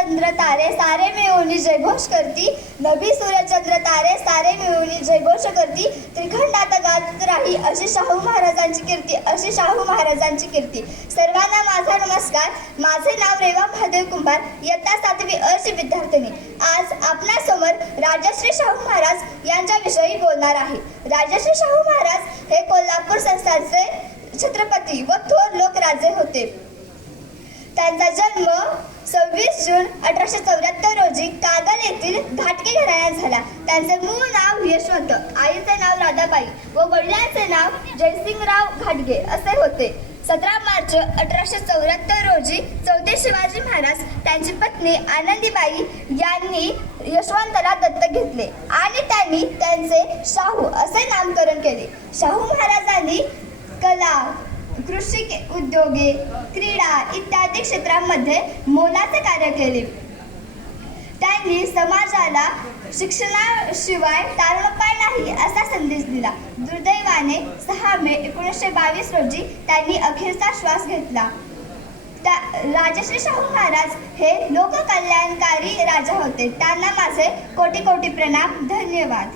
चंद्र तारे सारे मिळवणी जयघोष करती. नबी सूर्यचंद्र तारे सारे मिळवणी जयघोष करती. त्रिखंडात गात राही अशी शाहू महाराजांची कीर्ती अशी शाहू महाराजांची कीर्ती. सर्वांना माझा नमस्कार. माझे नाव रेवा महादेव कुंभार. इयत्ता सातवी अशी विद्यार्थिनी. आज आपणासमोर राजश्री शाहू महाराज यांच्याविषयी बोलणार आहे. राजश्री शाहू महाराज हे कोल्हापूर संस्थानचे छत्रपती व थोर लोकराजे होते. त्यांचा जन्म सव्वीस जून अठराशे चौऱ्याहत्तर रोजी कागल येथील घाटके घराण्यात झाला. त्यांचे मूळ नाव यशवंत आईचे नाव राधाबाई व वडिलांचे नाव जयसिंगराव घाटगे असे होते. सतरा मार्च अठराशे चौऱ्याहत्तर रोजी चौथे शिवाजी महाराज त्यांची पत्नी आनंदीबाई यांनी यशवंतला दत्तक घेतले आणि त्यांनी त्यांचे शाहू असे नामकरण केले. शाहू महाराजांनी कला कृषी उद्योगे क्रीडा इत्यादी क्षेत्रांमध्ये मोलाचे कार्य केले. त्यांनी समाजाला शिक्षणाशिवाय तारणोपाय नाही असा संदेश दिला. दुर्दैवाने सहा मे एकोणीसशे बावीस रोजी त्यांनी अखेरचा श्वास घेतला. त्या राजश्री शाहू महाराज हे लोककल्याणकारी राजा होते. त्यांना माझे कोटी कोटी प्रणाम. धन्यवाद.